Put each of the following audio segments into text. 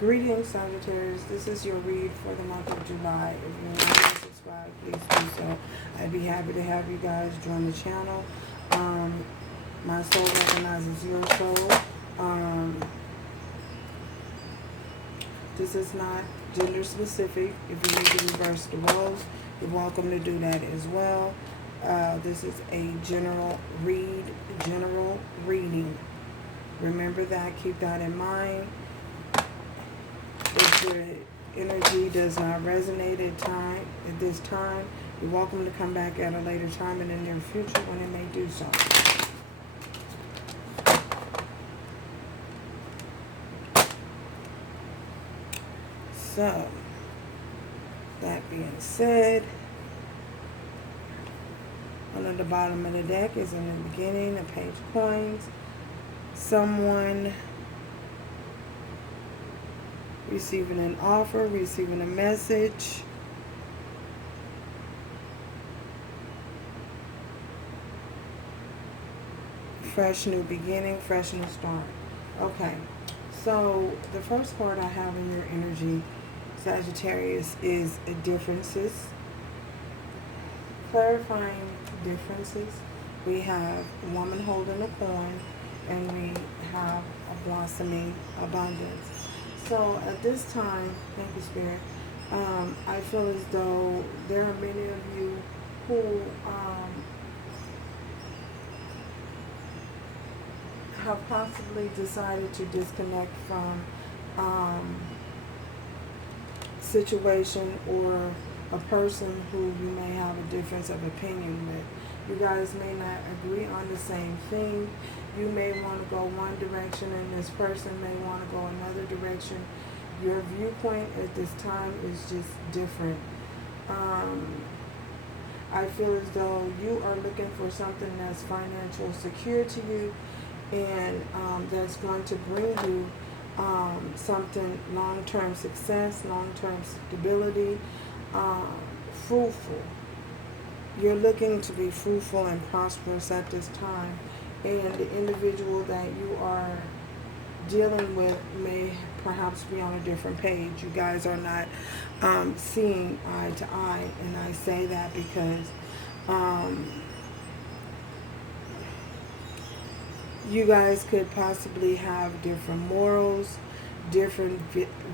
Greetings, Sagittarius. This is your read for the month of July. If you're not yet subscribed, please do so. I'd be happy to have you guys join the channel. My soul recognizes your soul. This is not gender specific. If you need to reverse the roles, you're welcome to do that as well. This is a general reading. Remember that. Keep that in mind. If your energy does not resonate at this time, you're welcome to come back at a later time in the near future when it may do so. So, that being said, on the bottom of the deck is in the beginning, a page of coins. Someone receiving an offer, receiving a message. Fresh new beginning, fresh new start. Okay, so the first card I have in your energy, Sagittarius, is differences. Clarifying differences. We have a woman holding a coin, and we have a blossoming abundance. So at this time, thank you, Spirit, I feel as though there are many of you who have possibly decided to disconnect from situation or a person who you may have a difference of opinion with. You guys may not agree on the same thing. You may want to go one direction and this person may want to go another direction. Your viewpoint at this time is just different. I feel as though you are looking for something that's financial secure to you, and that's going to bring you something long-term success, long-term stability, fruitful. You're looking to be fruitful and prosperous at this time, and the individual that you are dealing with may perhaps be on a different page. You guys are not seeing eye to eye, and I say that because you guys could possibly have different morals, different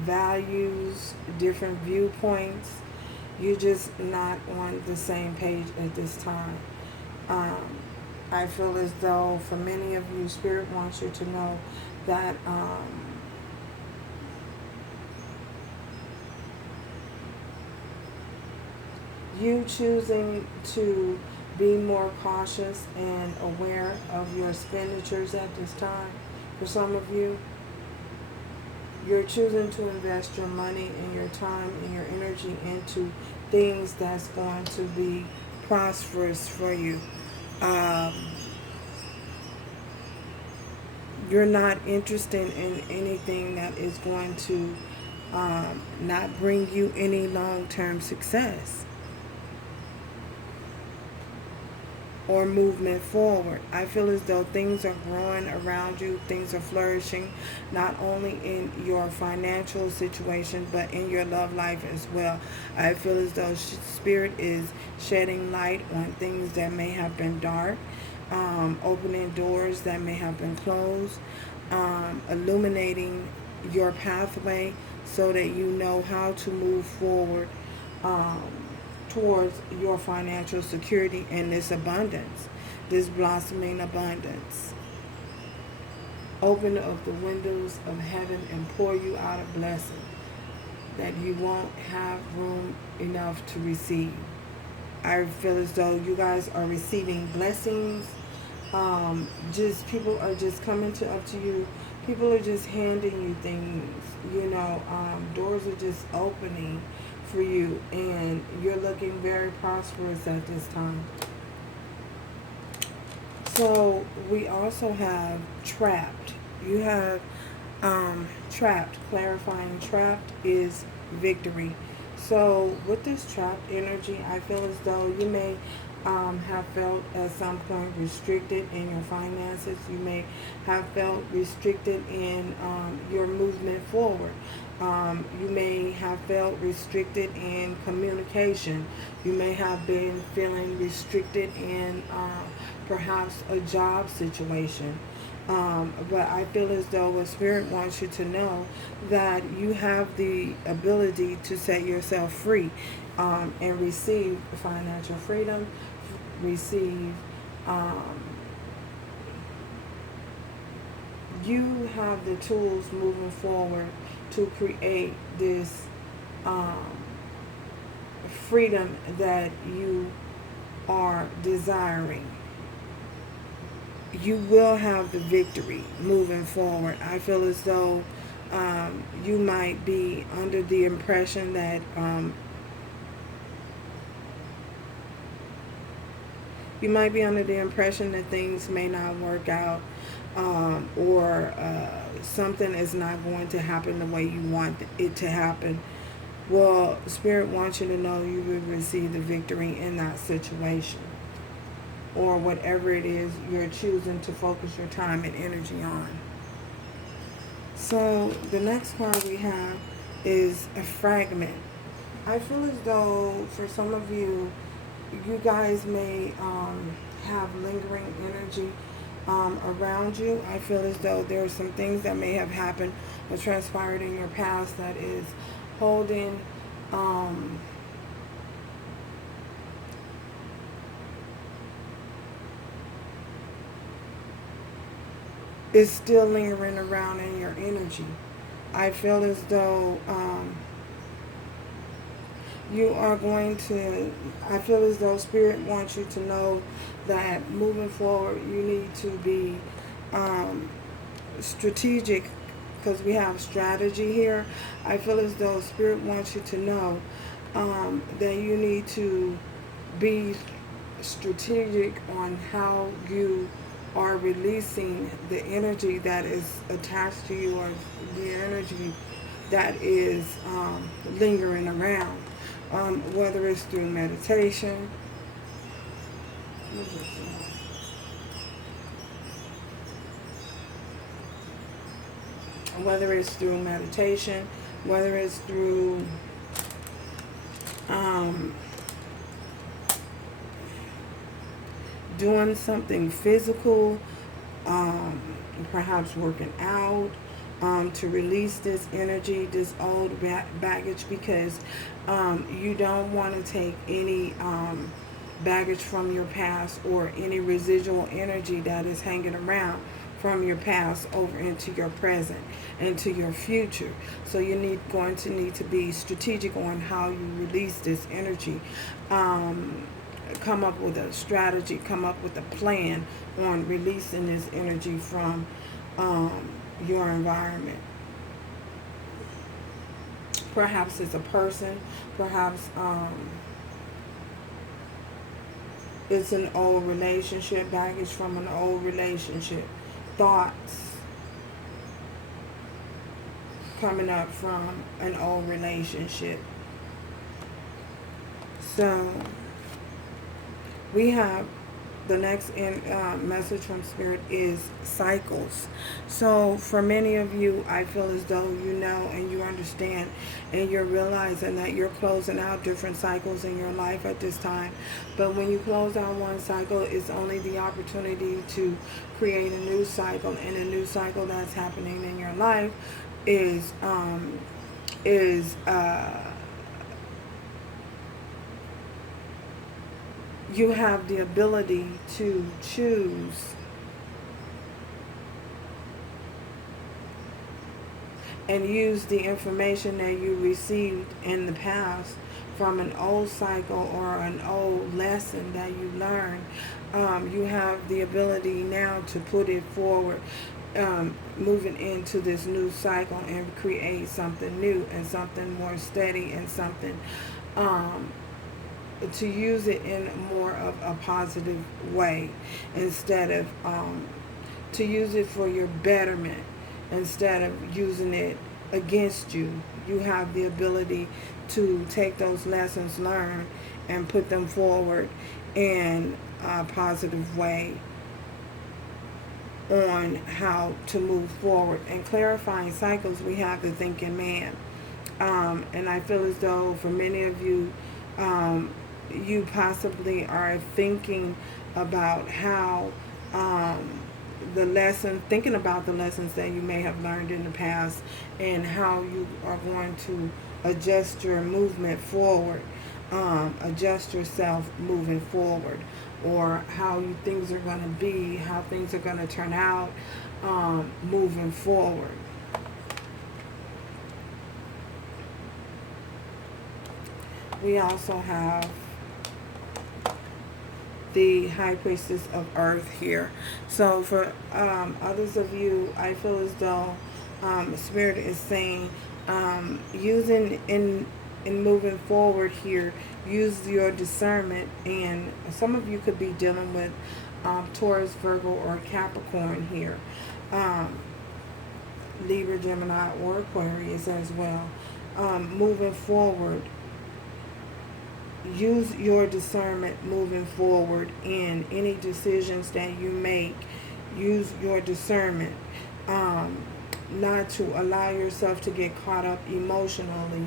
values, different viewpoints. You're just not on the same page at this time. I feel as though for many of you, Spirit wants you to know that you choosing to be more cautious and aware of your expenditures at this time. For some of you, you're choosing to invest your money and your time and your energy into things that's going to be prosperous for you. You're not interested in anything that is going to not bring you any long-term success or movement forward. I feel as though things are growing around you, things are flourishing, not only in your financial situation, but in your love life as well. I feel as though Spirit is shedding light on things that may have been dark, opening doors that may have been closed, illuminating your pathway so that you know how to move forward towards your financial security and this abundance, this blossoming abundance. Open up the windows of heaven and pour you out a blessing that you won't have room enough to receive. I feel as though you guys are receiving blessings. Just people are just coming up to you. People are just handing you things. Doors are just opening for you, and you're looking very prosperous at this time. So we also have trapped. You have trapped. Clarifying trapped is victory. So with this trapped energy, I feel as though you may have felt at some point restricted in your finances. You may have felt restricted in your movement forward. You may have felt restricted in communication. You may have been feeling restricted in perhaps a job situation. But I feel as though what Spirit wants you to know that you have the ability to set yourself free and receive financial freedom, receive, you have the tools moving forward to create this um, freedom that you are desiring. You will have the victory moving forward. I feel as though you might be under the impression that things may not work out, or something is not going to happen the way you want it to happen. Well, Spirit wants you to know you will receive the victory in that situation, or whatever it is you're choosing to focus your time and energy on. So the next card we have is a fragment. I feel as though for some of you, you guys may have lingering energy around you. I feel as though there are some things that may have happened or transpired in your past that is holding is still lingering around in your energy. I feel as though I feel as though Spirit wants you to know that moving forward you need to be strategic, because we have strategy here. I feel as though Spirit wants you to know that you need to be strategic on how you are releasing the energy that is attached to you, or the energy that is lingering around, whether it's through meditation, whether it's through meditation, whether it's through doing something physical, perhaps working out, to release this energy, this old baggage, because you don't want to take any baggage from your past or any residual energy that is hanging around from your past over into your present, into your future. So you going to need to be strategic on how you release this energy. Come up with a strategy, come up with a plan on releasing this energy from your environment. Perhaps it's a person, perhaps it's an old relationship, baggage from an old relationship, thoughts coming up from an old relationship. So we have the next message from Spirit is cycles. So for many of you, I feel as though you know and you understand and you're realizing that you're closing out different cycles in your life at this time. But when you close out one cycle, it's only the opportunity to create a new cycle, and a new cycle that's happening in your life is you have the ability to choose and use the information that you received in the past from an old cycle or an old lesson that you learned. You have the ability now to put it forward, moving into this new cycle, and create something new and something more steady and something to use it in more of a positive way, instead of to use it for your betterment instead of using it against you. You have the ability to take those lessons learned and put them forward in a positive way. on how to move forward. And clarifying cycles, we have the thinking man. And I feel as though for many of you, you possibly are thinking about how thinking about the lessons that you may have learned in the past, and how you are going to adjust your movement forward, adjust yourself moving forward, or how things are going to be, how things are going to turn out moving forward. We also have the High Priestess of Earth here. So for others of you, I feel as though Spirit is saying, using in moving forward here, use your discernment. And some of you could be dealing with Taurus, Virgo, or Capricorn here. Libra, Gemini, or Aquarius as well. Moving forward, use your discernment moving forward in any decisions that you make. Use your discernment, not to allow yourself to get caught up emotionally.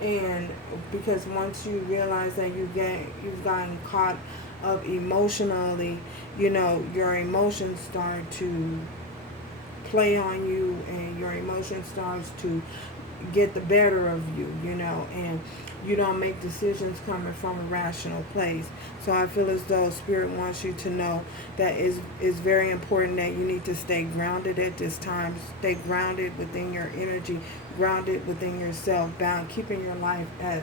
And because once you realize that you've gotten caught up emotionally, your emotions start to play on you, and your emotion starts to get the better of you, and you don't make decisions coming from a rational place. So I feel as though Spirit wants you to know that it's very important that you need to stay grounded at this time. Stay grounded within your energy, grounded within yourself, keeping your life at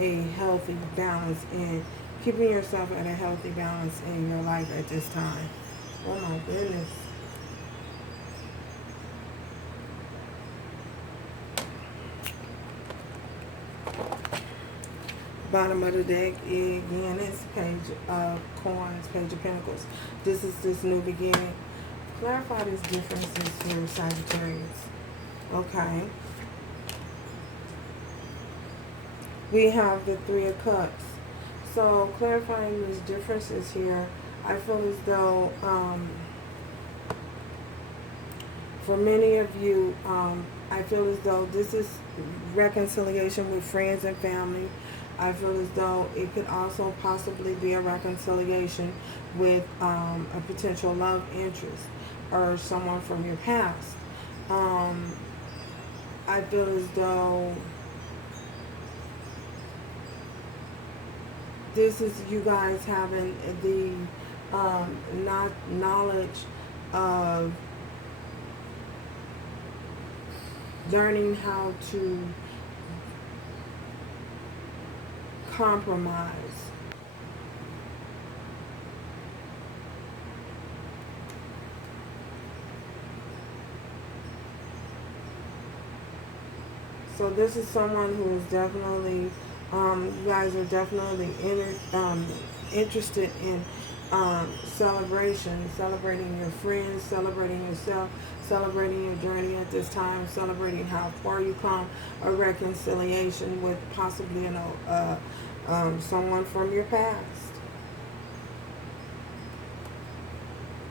a healthy balance, and keeping yourself at a healthy balance in your life at this time. Oh my goodness. Bottom of the deck, again, it's Page of Coins, Page of Pentacles. This is this new beginning. Clarify these differences here, Sagittarius. Okay. We have the Three of Cups. So clarifying these differences here, I feel as though for many of you, I feel as though this is reconciliation with friends and family. I feel as though it could also possibly be a reconciliation with a potential love interest or someone from your past. I feel as though this is you guys having the knowledge of learning how to compromise. So this is someone who is definitely, you guys are definitely interested in celebration, celebrating your friends, celebrating yourself, celebrating your journey at this time, celebrating how far you come, a reconciliation with possibly someone from your past.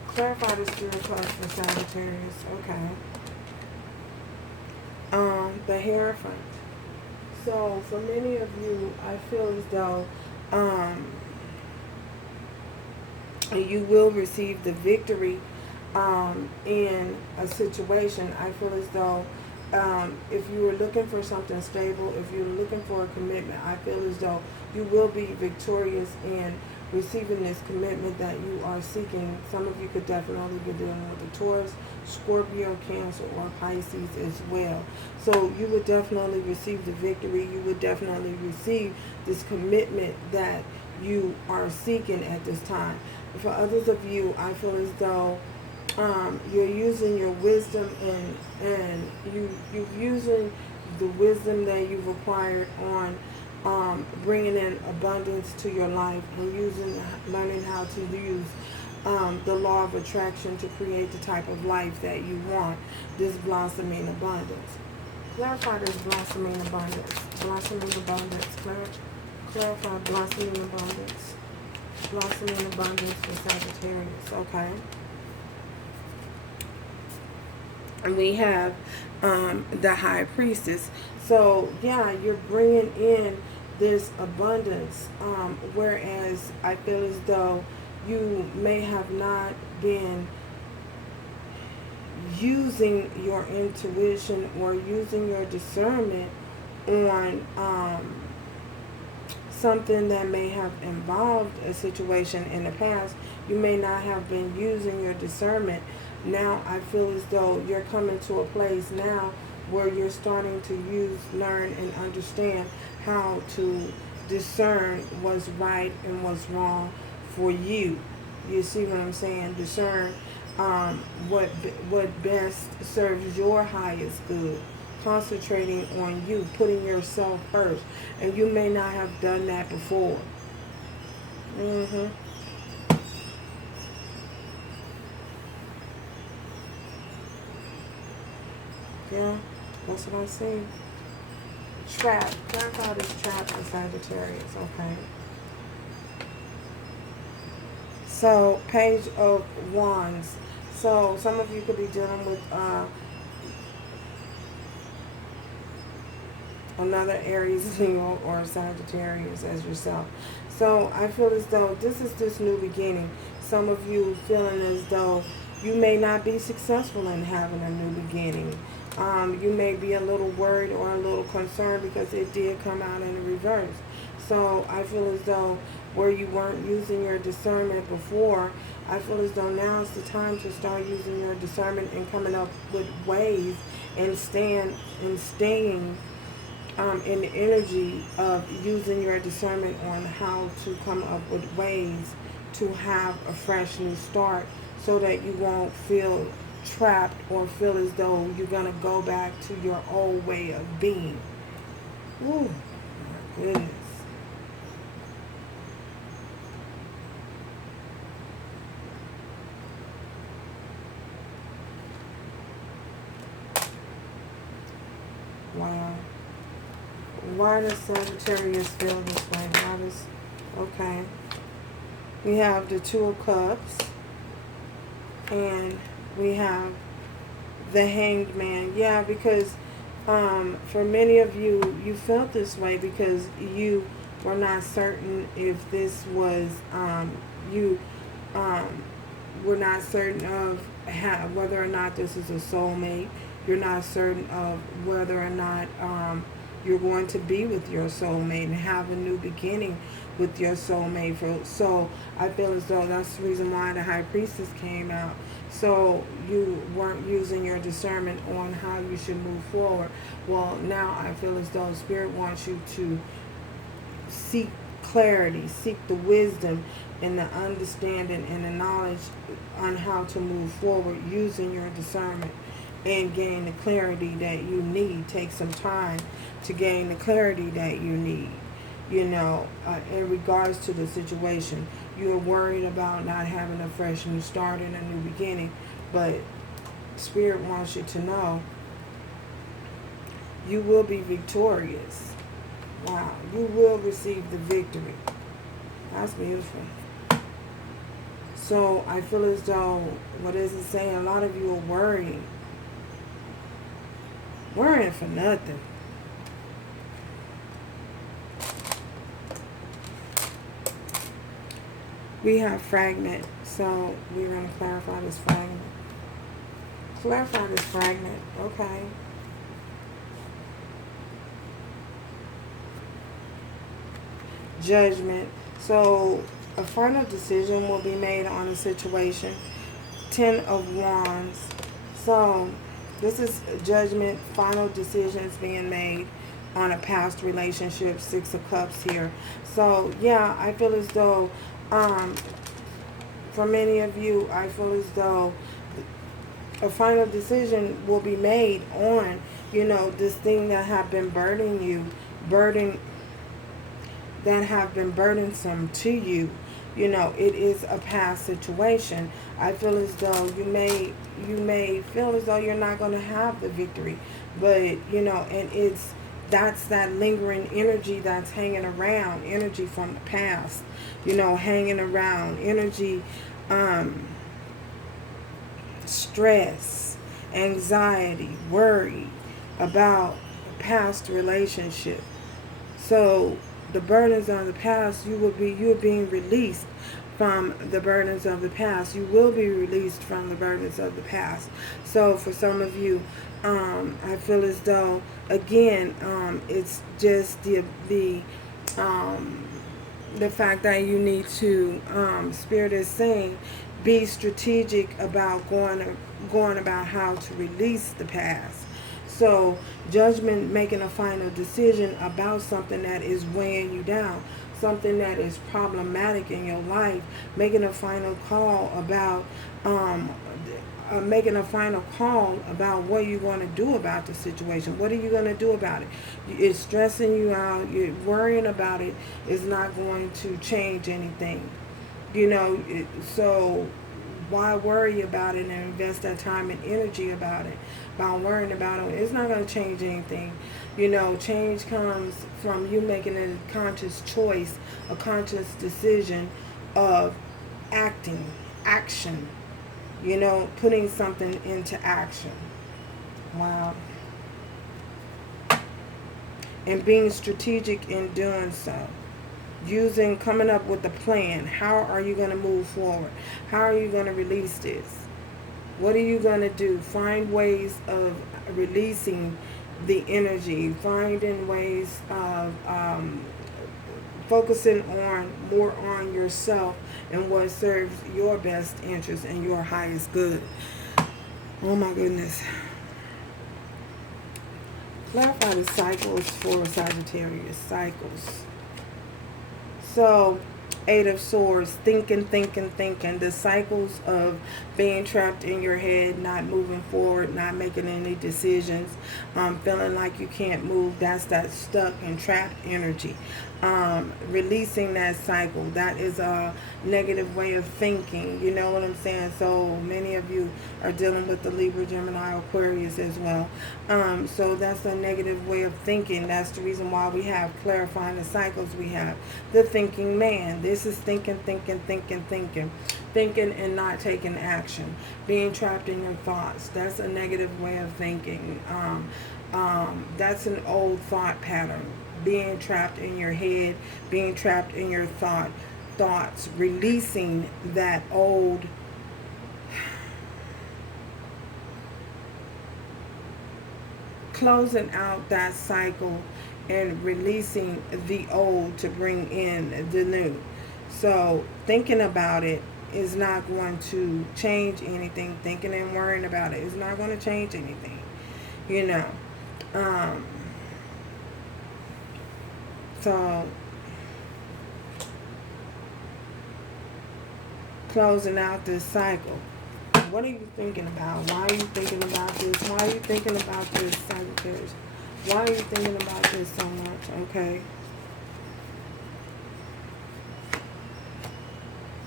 Clarify the spirit cards for Sagittarius. Okay. The Hierophant. So for many of you, I feel as though you will receive the victory in a situation. I feel as though if you were looking for something stable, if you're looking for a commitment, I feel as though you will be victorious in receiving this commitment that you are seeking. Some of you could definitely be dealing with a Taurus, Scorpio, Cancer, or Pisces as well. So you would definitely receive the victory. You would definitely receive this commitment that you are seeking at this time. For others of you, I feel as though you're using your wisdom and you're using the wisdom that you've acquired on bringing in abundance to your life, and learning how to use the law of attraction to create the type of life that you want, this blossoming abundance. Clarify this blossoming abundance. Blossoming abundance. Clarify blossoming abundance. Blossoming abundance for Sagittarius. Okay. And we have the high priestess. So yeah, you're bringing in this abundance, whereas I feel as though you may have not been using your intuition or using your discernment on something that may have involved a situation in the past. You may not have been using your discernment. Now I feel as though you're coming to a place now where you're starting to use, learn, and understand how to discern what's right and what's wrong for you. You see what I'm saying? Discern what best serves your highest good. Concentrating on you, putting yourself first, and you may not have done that before. Yeah, that's what I see. Trap. Clarify this trap for Sagittarius. Okay. So, Page of Wands. So, some of you could be dealing with another Aries, Leo, or Sagittarius as yourself. So, I feel as though this is this new beginning. Some of you feeling as though you may not be successful in having a new beginning. You may be a little worried or a little concerned because it did come out in the reverse. So I feel as though where you weren't using your discernment before, I feel as though now is the time to start using your discernment and coming up with ways and staying in the energy of using your discernment on how to come up with ways to have a fresh new start so that you won't feel trapped or feel as though you're going to go back to your old way of being. Ooh, my goodness. Wow. Why does Sagittarius feel this way? Why does... Okay. We have the Two of Cups. And we have the Hanged Man. Yeah, because for many of you, you felt this way because you were not certain if this was, you were not certain of whether or not this is a soulmate. You're not certain of whether or not you're going to be with your soulmate and have a new beginning with your soulmate. So I feel as though that's the reason why the High Priestess came out. So you weren't using your discernment on how you should move forward. Well, now I feel as though Spirit wants you to seek clarity, seek the wisdom and the understanding and the knowledge on how to move forward using your discernment and gain the clarity that you need. Take some time to gain the clarity that you need. You know, in regards to the situation, you're worried about not having a fresh new start and a new beginning, but Spirit wants you to know you will be victorious. Wow, you will receive the victory. That's beautiful. So I feel as though, what is it saying? A lot of you are worrying for nothing. We have fragment, so we're going to clarify this fragment. Clarify this fragment, okay. Judgment. So a final decision will be made on a situation. 10 of Wands. So this is judgment, final decisions being made on a past relationship. 6 of Cups here. So yeah, I feel as though for many of you, I feel as though a final decision will be made on, you know, this thing that have been burdening you, that have been burdensome to you. You know, it is a past situation. I feel as though you may feel as though you're not going to have the victory, but you know, and that's that lingering energy that's hanging around, energy from the past, you know, hanging around, energy, stress, anxiety, worry about past relationship. So the burdens of the past, you're being released from the burdens of the past. You will be released from the burdens of the past. So for some of you, I feel as though again, it's just the fact that you need to, Spirit is saying, be strategic about going about how to release the past. So judgment, making a final decision about something that is weighing you down, something that is problematic in your life, making a final call about what you're going to do about the situation. What are you going to do about it? It's stressing you out. You're worrying about it. Is not going to change anything. So why worry about it and invest that time and energy about it? By worrying about it, it's not going to change anything. Change comes from you making a conscious choice, a conscious decision of action, putting something into action. Wow. And being strategic in doing so. Coming up with a plan. How are you going to move forward? How are you going to release this? What are you going to do? Find ways of releasing the energy. Finding ways of focusing more on yourself and what serves your best interest and your highest good. Oh my goodness. Clarify the cycles for Sagittarius. Cycles. So, Eight of Swords, thinking. The cycles of being trapped in your head, not moving forward, not making any decisions, feeling like you can't move. That's that stuck and trapped energy. Releasing that cycle. That is a negative way of thinking. You know what I'm saying? So many of you are dealing with the Libra, Gemini, Aquarius as well. So that's a negative way of thinking. That's the reason why we have clarifying the cycles. We have the thinking man. This is thinking and not taking action. Being trapped in your thoughts. That's a negative way of thinking. That's an old thought pattern. Being trapped in your head, being trapped in your thoughts, releasing that old closing out that cycle and releasing the old to bring in the new. So thinking about it is not going to change anything. Thinking and worrying about it is not going to change anything. So closing out this cycle. What are you thinking about? Why are you thinking about this? Why are you thinking about this, Sagittarius? Why are you thinking about this so much? Okay.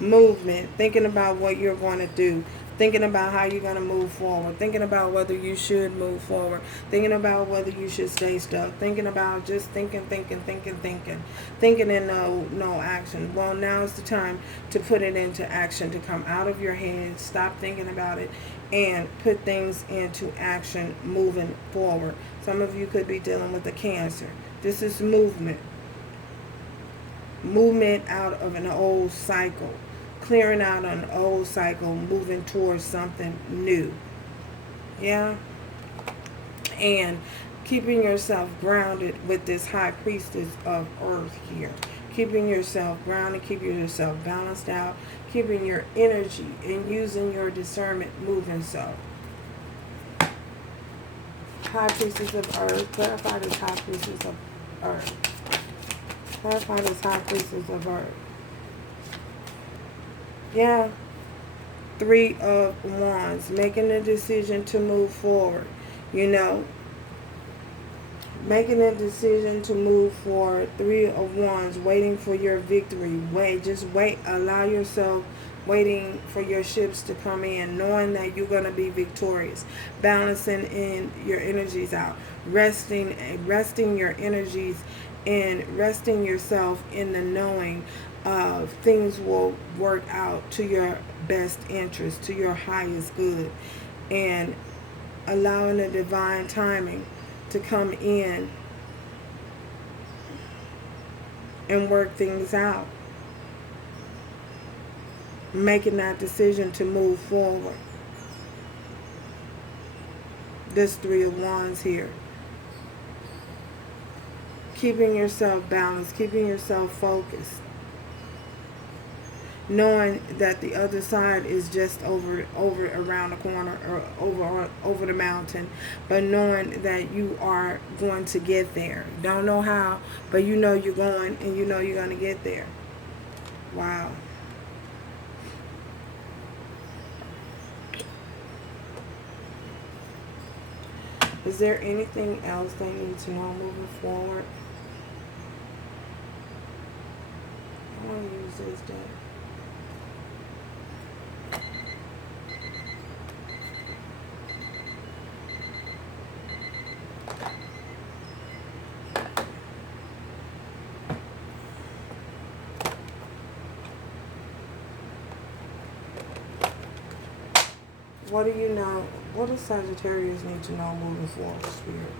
Movement. Thinking about what you're going to do. Thinking about how you're going to move forward. Thinking about whether you should move forward. Thinking about whether you should stay stuck. Thinking about just thinking. Thinking and no action. Well, now is the time to put it into action, to come out of your head, stop thinking about it, and put things into action moving forward. Some of you could be dealing with a Cancer. This is movement. Movement out of an old cycle. Clearing out an old cycle, moving towards something new. Yeah? And keeping yourself grounded with this High Priestess of Earth here. Keeping yourself grounded, keeping yourself balanced out, keeping your energy and using your discernment moving so. High Priestess of Earth. Clarify this High Priestess of Earth. Clarify this High Priestess of Earth. Yeah. Three of Wands. Making a decision to move forward. Making a decision to move forward. Three of Wands. Waiting for your victory. Just wait. Allow yourself waiting for your ships to come in. Knowing that you're going to be victorious. Balancing in your energies out. Resting your energies and resting yourself in the knowing things will work out to your best interest, to your highest good. And allowing the divine timing to come in and work things out. Making that decision to move forward. This Three of Wands here. Keeping yourself balanced, keeping yourself focused. Knowing that the other side is just over around the corner, or over the mountain, but knowing that you are going to get there. Don't know how, but you know you're going, and you know you're going to get there. Wow. Is there anything else they need to know moving forward? I want to use this deck. What do you know? What does Sagittarius need to know moving forward, Spirit?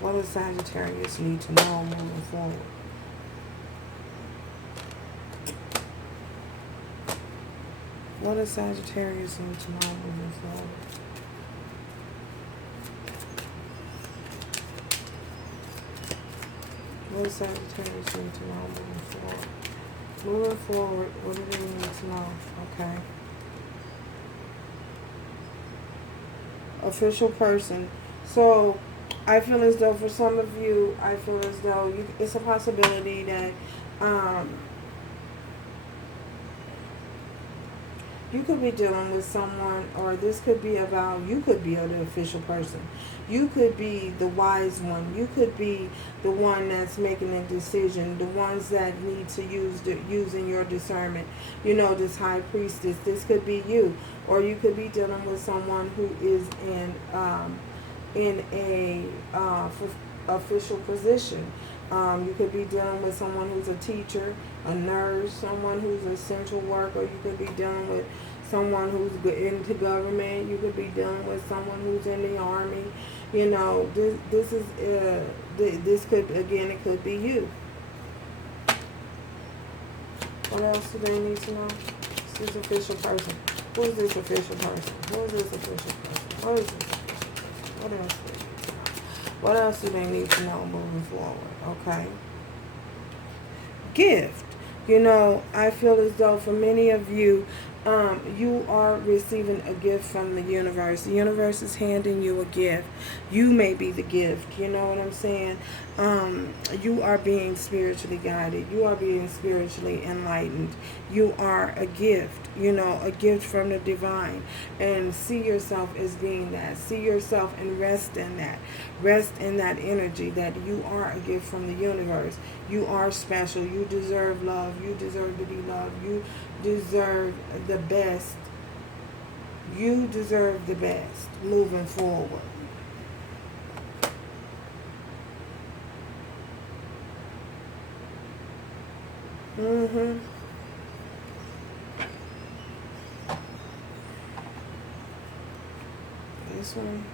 What does Sagittarius need to know moving forward? What does Sagittarius need to know moving forward? What does Sagittarius need to know moving forward? Moving forward, what do they need to know? Okay. Official person. So, I feel as though for some of you, I feel as though it's a possibility that you could be dealing with someone, or this could be about, you could be the official person. You could be the wise one. You could be the one that's making a decision, the ones that need to using your discernment. You know, this high priestess, this could be you. Or you could be dealing with someone who is in a official position. You could be dealing with someone who's a teacher, a nurse, someone who's an essential worker. You could be dealing with someone who's into government. You could be dealing with someone who's in the army. You know, this could, again, it could be you. What else do they need to know? It's this official person. Who is this official person? Who is this official person? What is this official person? What else? What else do they need to know moving forward? Okay. Gift. You know, I feel as though for many of you, you are receiving a gift from the universe. The universe is handing you a gift. You may be the gift. You know what I'm saying? You are being spiritually guided. You are being spiritually enlightened. You are a gift. You know, a gift from the divine. And see yourself as being that. See yourself and rest in that. Rest in that energy that you are a gift from the universe. You are special. You deserve love. You deserve to be loved. You deserve the best. You deserve the best moving forward. This one.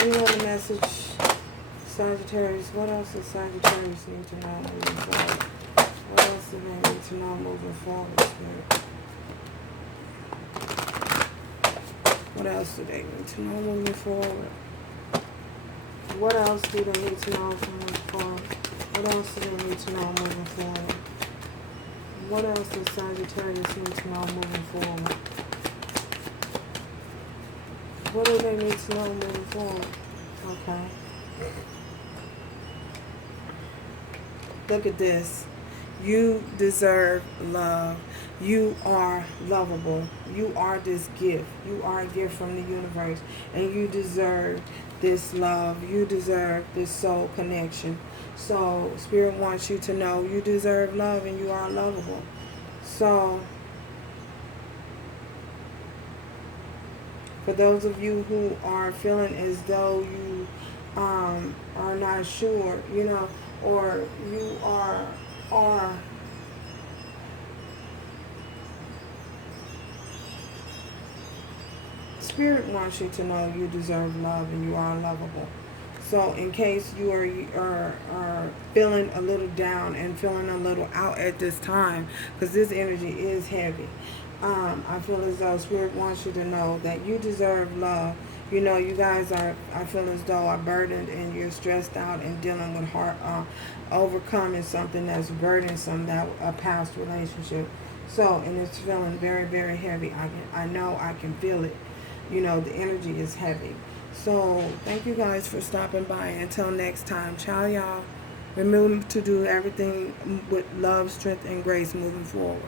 You know the message, Sagittarius. What else does Sagittarius need to know moving forward? What else do they need to know moving forward, Spirit? What else do they need to know moving forward? What else do they need to know moving forward? What else do they need to know moving forward? What else does Sagittarius need to know moving forward? What do they need to know moving forward? Okay. Look at this. You deserve love. You are lovable. You are this gift. You are a gift from the universe. And you deserve this love. You deserve this soul connection. So, Spirit wants you to know you deserve love and you are lovable. So, for those of you who are feeling as though you are not sure, you know, or you are Spirit wants you to know you deserve love and you are lovable. So in case you are feeling a little down and feeling a little out at this time, because this energy is heavy, I feel as though Spirit wants you to know that you deserve love. You know, you guys are, I feel as though, are burdened and you're stressed out and dealing with overcoming something that's burdensome, that a past relationship. So, and it's feeling very, very heavy. I know I can feel it. You know, the energy is heavy. So, thank you guys for stopping by. Until next time, ciao, y'all. Remember to do everything with love, strength, and grace moving forward.